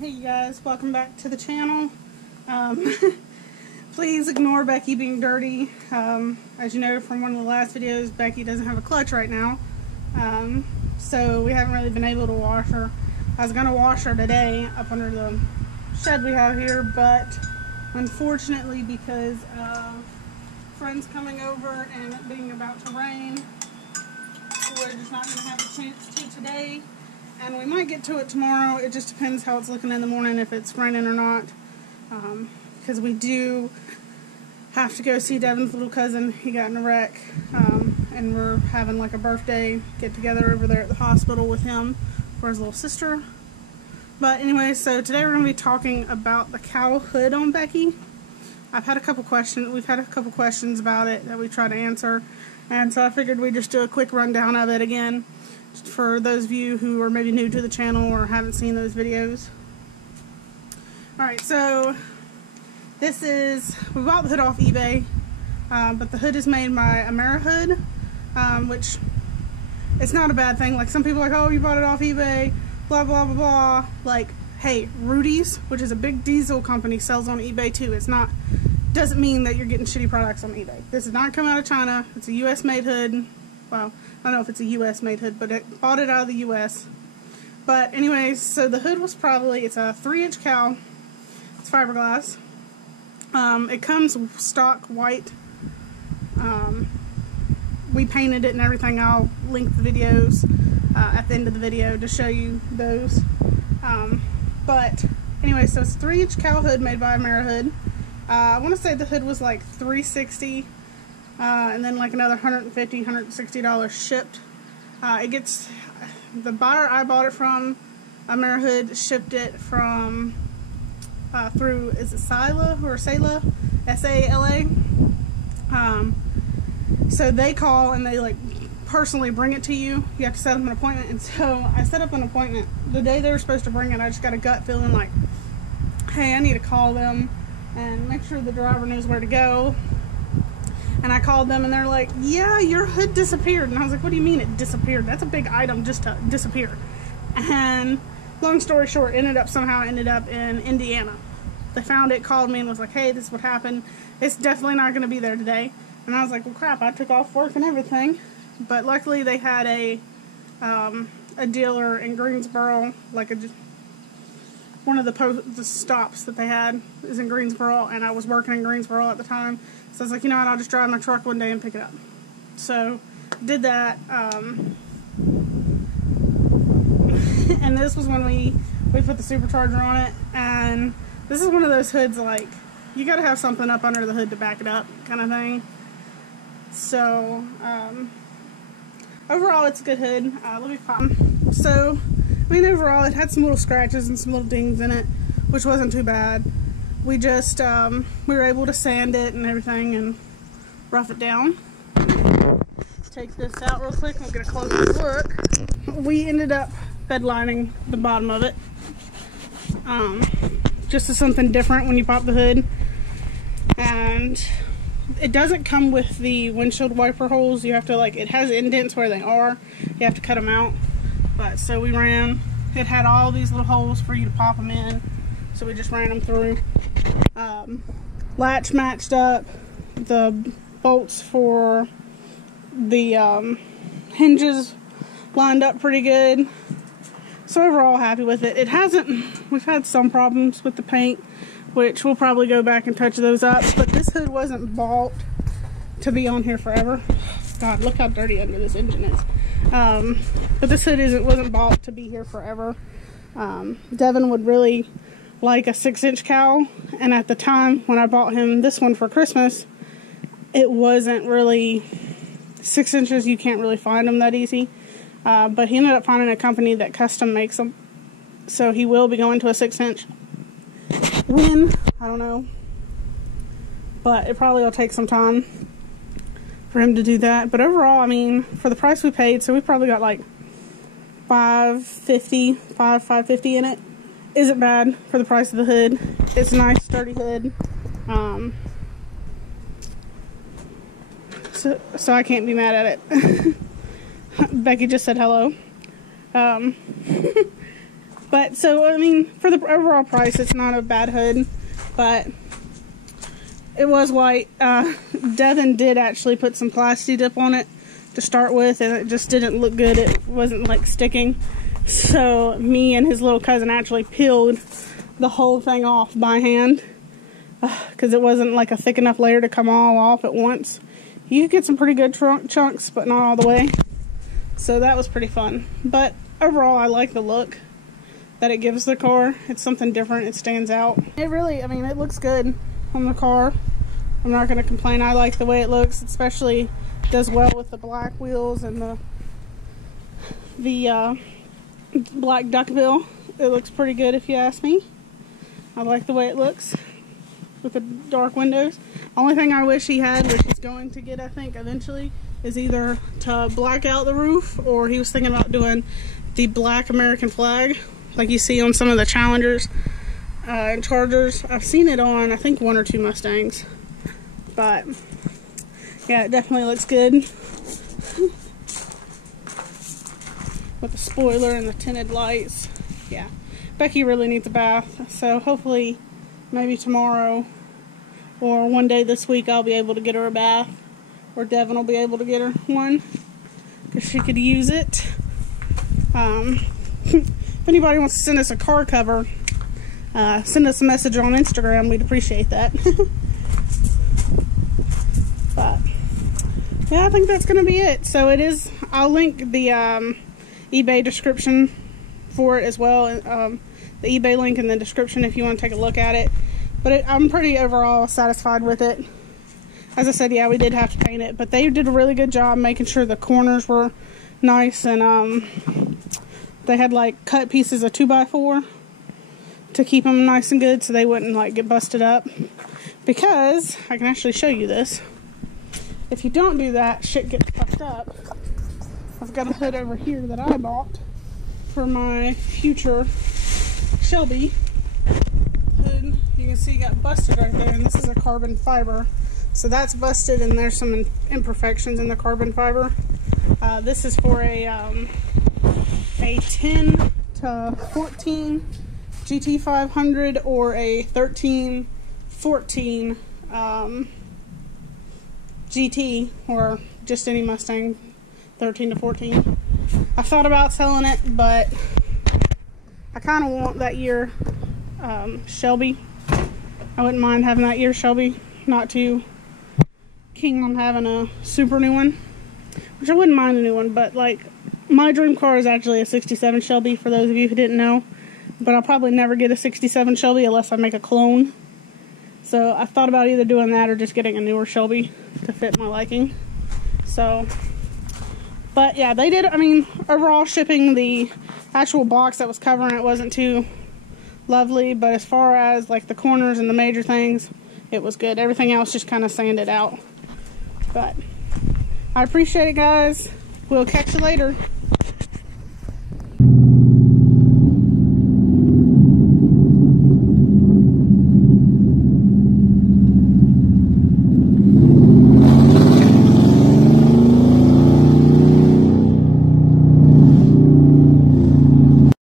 Hey you guys, welcome back to the channel. Please ignore Becky being dirty. As you know from one of the last videos, Becky doesn't have a clutch right now. So we haven't really been able to wash her. I was going to wash her today up under the shed we have here, but unfortunately because of friends coming over and it being about to rain, we're just not going to have a chance to today. And we might get to it tomorrow. It just depends how it's looking in the morning, if it's raining or not. Because we do have to go see Devin's little cousin. He got in a wreck. And we're having like a birthday get together over there at the hospital with him for his little sister. But anyway, so today we're going to be talking about the cowl hood on Becky. I've had a couple questions. We've had a couple questions about it that we try to answer. And so I figured we'd just do a quick rundown of it again, for those of you who are maybe new to the channel or haven't seen those videos. Alright, so this is, we bought the hood off eBay, but the hood is made by Amerihood, which it's not a bad thing. Like, some people are like, oh, you bought it off eBay, blah blah blah blah. Like, hey, Rudy's, which is a big diesel company, sells on eBay too. It's not, doesn't mean that you're getting shitty products on eBay. This did not come out of China. It's a US made hood. Well, I don't know if it's a US made hood, but it bought it out of the US. But anyways, so the hood was probably, it's a 3-inch cowl. It's fiberglass. It comes stock white. We painted it and everything. I'll link the videos at the end of the video to show you those. But anyway, so it's a 3-inch cowl hood made by Amerihood. I want to say the hood was like $360. And then like another $150, $160 shipped. It gets, the buyer I bought it from, Amerihood, shipped it from, through, is it Sala or Sala? S-A-L-A. So they call and they like personally bring it to you. You have to set up an appointment. And so I set up an appointment. The day they were supposed to bring it, I just got a gut feeling like, hey, I need to call them and make sure the driver knows where to go. And I called them and they're like, yeah, your hood disappeared. And I was like, what do you mean it disappeared? That's a big item just to disappear. And long story short, somehow ended up in Indiana. They found it, called me and was like, hey, this is what happened. It's definitely not going to be there today. And I was like, well, crap, I took off work and everything. But luckily they had a dealer in Greensboro, like one of the stops that they had is in Greensboro, and I was working in Greensboro at the time. So I was like, you know what, I'll just drive my truck one day and pick it up. So, did that. And this was when we put the supercharger on it. And this is one of those hoods, like, you gotta have something up under the hood to back it up, kind of thing. So, overall, it's a good hood. Let me pop. So, I mean, overall, it had some little scratches and some little dings in it, which wasn't too bad. We just, we were able to sand it and everything and rough it down. Take this out real quick and we'll get a closer look. We ended up bed lining the bottom of it. Just as something different when you pop the hood. And it doesn't come with the windshield wiper holes. You have to, like, it has indents where they are. You have to cut them out. But, so we ran, it had all these little holes for you to pop them in. So we just ran them through. Latch matched up. The bolts for the hinges lined up pretty good. So overall happy with it. It hasn't, we've had some problems with the paint, which we'll probably go back and touch those up. But this hood wasn't bought to be on here forever. God, look how dirty under this engine is. But this hood wasn't bought to be here forever. Devin would really like a 6-inch cowl, and at the time when I bought him this one for Christmas, it wasn't really 6 inches. You can't really find them that easy. But he ended up finding a company that custom makes them, so he will be going to a 6-inch. When? I don't know. But it probably will take some time for him to do that. But overall, I mean, for the price we paid, so we probably got like $550 in it. Isn't bad for the price of the hood. It's a nice sturdy hood. So I can't be mad at it. Becky just said hello. But so, I mean, for the overall price, it's not a bad hood, but it was white. Devin did actually put some plasti dip on it to start with, and it just didn't look good. It wasn't like sticking. So me and his little cousin actually peeled the whole thing off by hand because it wasn't like a thick enough layer to come all off at once. You could get some pretty good chunks, but not all the way. So that was pretty fun. But overall, I like the look that it gives the car. It's something different. It stands out. It really, I mean, it looks good on the car. I'm not going to complain. I like the way it looks, especially does well with the black wheels and the black duckbill. It looks pretty good if you ask me. I like the way it looks with the dark windows. Only thing I wish he had, which he's going to get I think eventually, is either to black out the roof, or he was thinking about doing the black American flag like you see on some of the Challengers and Chargers. I've seen it on I think 1 or 2 Mustangs, but yeah, it definitely looks good with the spoiler and the tinted lights. Yeah, Becky really needs a bath, so hopefully maybe tomorrow or one day this week I'll be able to get her a bath, or Devin will be able to get her one because she could use it. If anybody wants to send us a car cover, send us a message on Instagram. We'd appreciate that. But yeah, I think that's gonna be it. So it is, I'll link the eBay description for it as well, the eBay link in the description if you want to take a look at it. But I'm pretty overall satisfied with it. As I said, yeah, we did have to paint it, but they did a really good job making sure the corners were nice, and they had like cut pieces of 2x4 to keep them nice and good so they wouldn't like get busted up. Because I can actually show you this. If you don't do that, shit gets fucked up. I've got a hood over here that I bought for my future Shelby hood. You can see it got busted right there, and this is a carbon fiber. So that's busted, and there's some imperfections in the carbon fiber. This is for a 10 to 14 GT500 or a 13-14 GT, or just any Mustang 13 to 14. I thought about selling it, but I kind of want that year Shelby. I wouldn't mind having that year Shelby. Not too keen on having a super new one, which I wouldn't mind a new one, but like my dream car is actually a 67 Shelby, for those of you who didn't know. But I'll probably never get a 67 Shelby unless I make a clone. So I thought about either doing that or just getting a newer Shelby to fit my liking. So, but yeah, they did, I mean, overall shipping, the actual box that was covering it wasn't too lovely, but as far as like the corners and the major things, it was good. Everything else just kind of sanded out. But I appreciate it, guys. We'll catch you later.